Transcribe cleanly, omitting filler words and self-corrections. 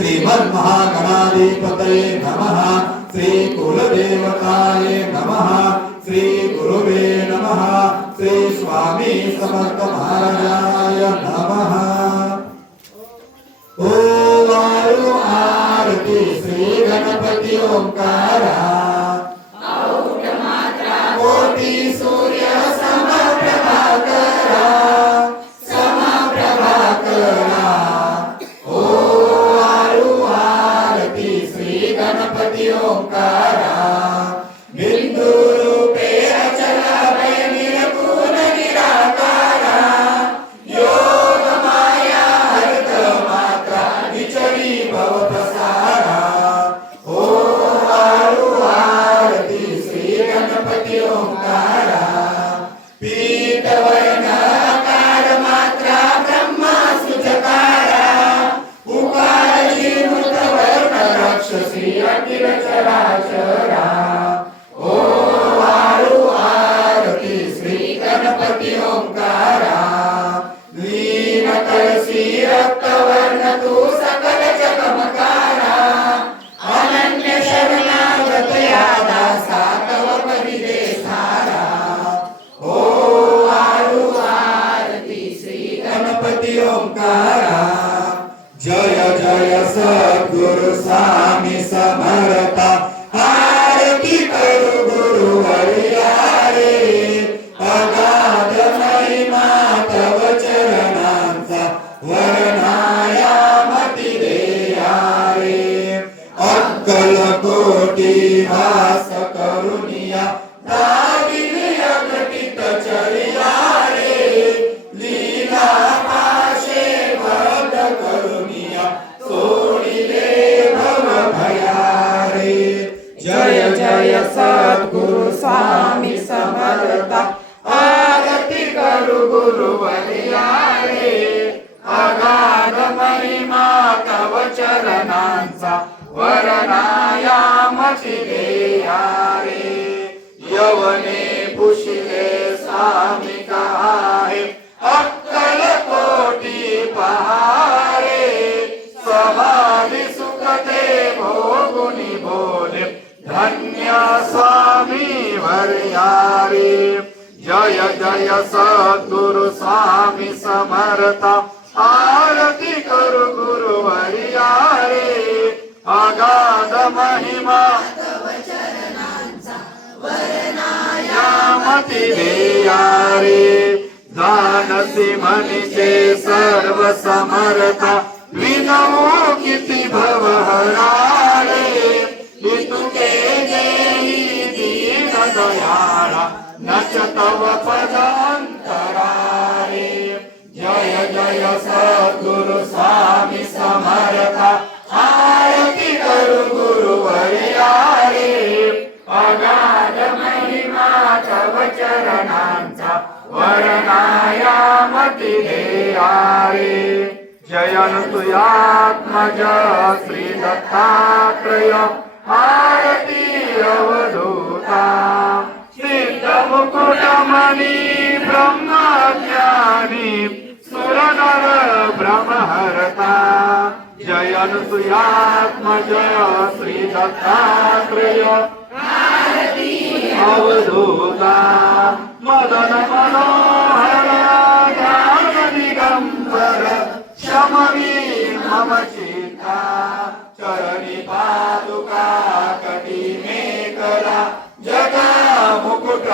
श्रीमन्महागणाधिपतये नमः श्री कुलदेवताय नमः श्री गुरुवे नमः श्री स्वामी समर्थ महाराजाय नमः। ओम वायु आरती श्री गणपति ओंकारा कोटि सूर्य समप्रभाकरा समप्रभाकरा। ओम वायु आरती श्री गणपति ओंकारा बिंदु रूपे अचल भय निर्गुण निराकारा योग माया हरत मात्रा विचरी भव प्रसारा। ओम वायु आरती श्री गणपति ओंकारा पीठ वर्ण आकार मात्रा ब्रह्मा सुचकारा उकार जीवृत वर्ण राक्षसी अखिल चराचरा। ओम वायु आरती श्री गणपति ओंकारा लीन कलसी रक्त वर्ण तू सकल चमत्कारा अनन्य शरणागत या दासा तव परिदे सारा। ओम वायु आरती श्री गणपति ओंकारा जय जय सद्गुरु स्वामी समर्था आरती करू गुरुवर्या रे अगाध महिमा तव चरणांचा वर्णायामती देया रे अक्कल कोटी भास करुनिया दागिनी अघटित चर्या रे लीला पाशे बद्ध करुनिया सोडिले भव भया रे। जय जय सद्गुरु स्वामी समर्था आरती करू गुरुवर्या रे अगाध महिमा तव चरणांचा वर्णायामती देया रे यवने पुशिले स्वामी आहे अक्कल कोटी पहारे समाधी सुख ते भोगुनी बोले धन्य स्वामी वर्या रे। जय जय सद्गुरु स्वामी समर्था आरती करू गुरुवर्या रे अगाध महिमा वर्णायामती देया रे जानसी मनीचे सर्व समर्था विनवो किती भव हराळे तुके देई दीन दयाळा नच तव पद अंतराळे। जय जय सद्गुरु स्वामी समर्था आरती करू गुरुवर्या रे अगाध महिमा तव चरणांचा वर्णायामती देया रे जयनुतुयात्मज श्री दत्तात्रय आरती अवधूता सिद्ध मुकुटमणि ब्रह्मज्ञानी सुरनर ब्रह्महरता जयनुतुयात्मज श्री दत्तात्रय अवधूता मदन मनोहर ध्यान दिगंबर शमवी मम चित्ता चरणी पादुका कटी मेकला जगा मुकुट